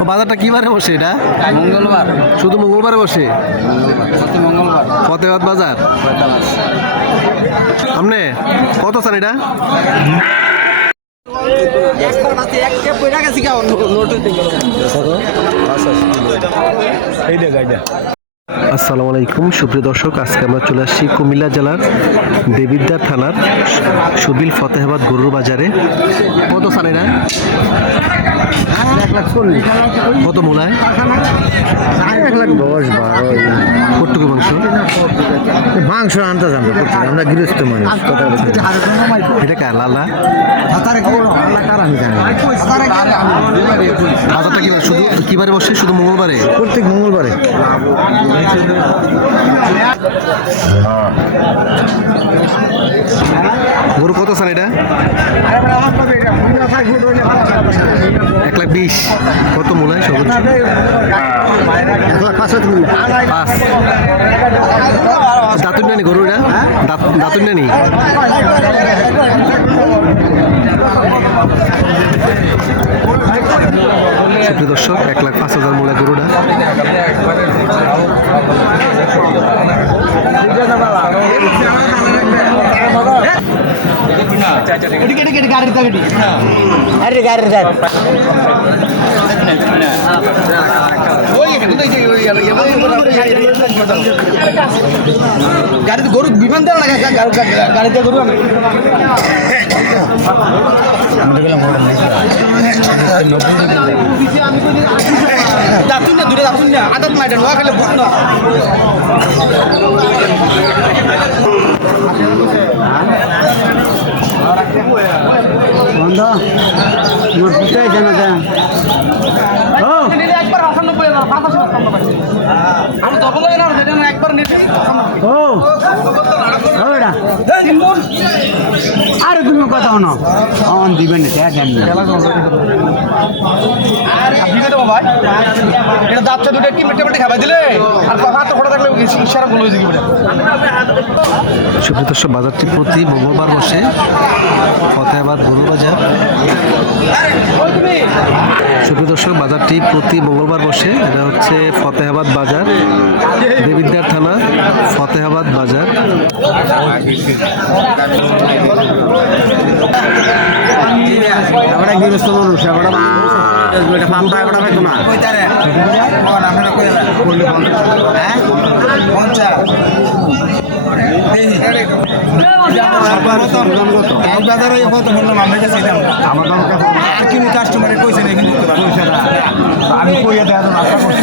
ও, বাজারটা কি বারে বসে এটা? মঙ্গলবার। শুধু মঙ্গলবারে বসে? প্রতি মঙ্গলবার। ফতেহাবাদ বাজার? আপনি কত চান এটা? আসসালামু আলাইকুম সুপ্রিয় দর্শক আজকে আমরা চলে আসছি কুমিল্লা জেলার দেবিদ্বার থানার সুবিল ফতেহাবাদ গরুর বাজারে। কত এটা? এক লাখ চল্লিশ। কত মূলায় এক লাখ দশ বারো কটুকু মাংস? মাংস আনতে জানতে আমরা গৃহস্থ মানুষ। এটা কার লালা আমি জানি বাজারটা কি শুধু কিবারে বসে? শুধু মঙ্গলবারে? প্রত্যেক মঙ্গলবারে। গরু কত চান এটা? এক লাখ বিশ। কত মূলায় সর্বোচ্চ এক পাঁচ। মিলে। নানি গরু এটা? দাঁত- দাঁতুন নানি? দর্শক, এক লাখ পাঁচ হাজার মূল্য গরুটা। গাড়িতে গরু বিমান দেওয়া লাগে গাড়িতে গরু যাতুন না দূরে যাতুন না আদাত মাইটা নোয়া খেলে বন্ধ বন্ধ? মোর পিতাই জানা যায় ও! একবার না নিতে ও আর কোনো কথা হনো অন দিবেন না দেখ আমি আপনি দেবো ভাই এটা দাঁতটা দুটো কি মেটে মেটে খাবার দিলে? আর কথা তো ফোটা থাকলে ইশারা বলে? হয়েছে কি বাজারটি প্রতি মঙ্গলবার বসে ফতেহাবাদ গরু বাজার সুপ্রিয় দর্শক বাজারটি প্রতি মঙ্গলবার বসে। এটা হচ্ছে ফতেহাবাদ বাজার দেবিদ্বার থানা ফতেহাবাদ বাজার। আমরা গৃহস্থ মানুষ আমরা পান্তা পেতো না আর কিন্তু কাস্টমারে কইছে না কিন্তু আমি কইয়া জন্য আশা করছি।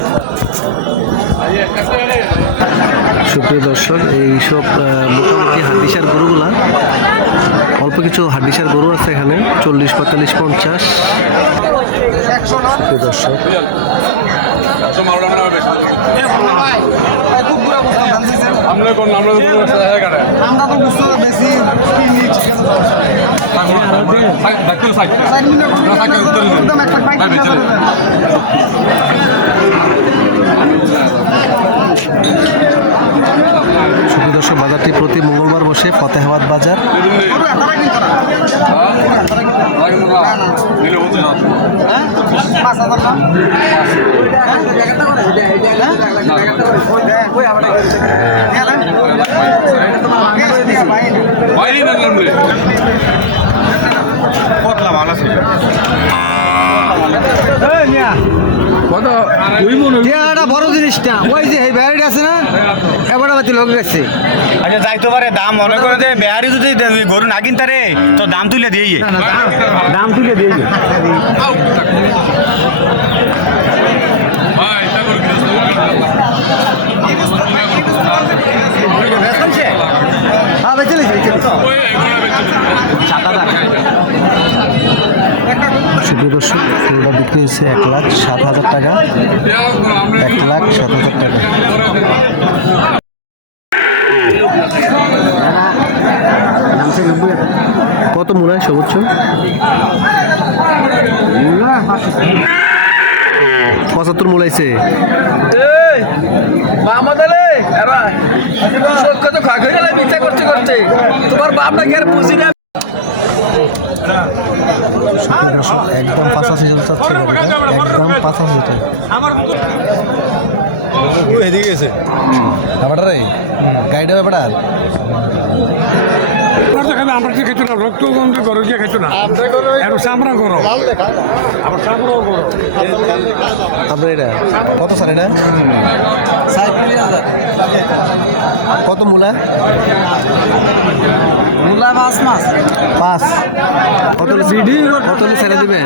সুপ্রিয় দর্শক এইসব মোটামুটি হাড্ডিসার গরুগুলা, অল্প কিছু হাড্ডিসার গরু আছে এখানে, চল্লিশ, পঁয়তাল্লিশ, পঞ্চাশ। সুপ্রিয় দর্শক, আমরা বাজারটি প্রতি মঙ্গলবার বসে ফতেহাবাদ বাজার। হাজার না টিয়াটা বড় জিনিসটা ওই যে এই ব্যারিড আছে না এবারে বাতি লোক গেছে। আচ্ছা যাইতে পারে দাম মনে করে যে বেহারি যদি দে- গরু না কিনতারে তো দাম তুলে দিয়ে দাম তুলে দিয়ে দর্শক গরুটা বিক্রি হয়েছে এক লাখ সাত হাজার টাকা। এক লাখ সাত হাজার টাকা। কত মনে হয় সর্বোচ্চ পঁচাত্তর মূলাইছে তোমার বাপটা কি আর না? একদম পাঁচাশি জন চাচ্ছে গরুটা। একদম পাঁচাশি জন এদিকে গেছে ব্যাপারটা রে গাড়িটা ব্যাপারটা আমরা যে না। রক্ত গন্ধ করো যে না আর করো আবার চামড়াও করো আপনার এটা কত স্যার এটা কত মূলা? মাছ মাছ পাঁচ। কত ভিডিও কত ছেড়ে দিবেন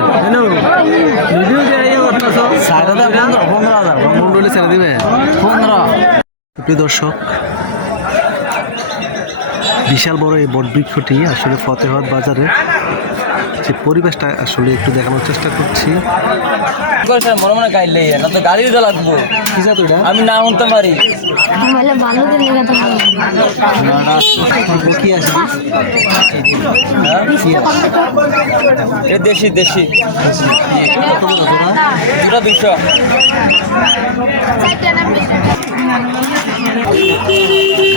ভিডিও সাড়ে পনেরো পনেরো হাজার পনেরো ছেড়ে দিবেন পনেরো। প্রিয় দর্শক বিশাল বড় এই বটবৃক্ষটি আসলে ফতেহাবাদ বাজারে যে পরিবেশটা আসলে একটু দেখানোর চেষ্টা করছি। মনে মনে গাইলে না তো গাড়ি দিতে লাগবো আমি না উনতে পারি। ভালো দিন লেগে তো ভালো। কি আছে? এ দেশি দেশি। দুটো দুশো।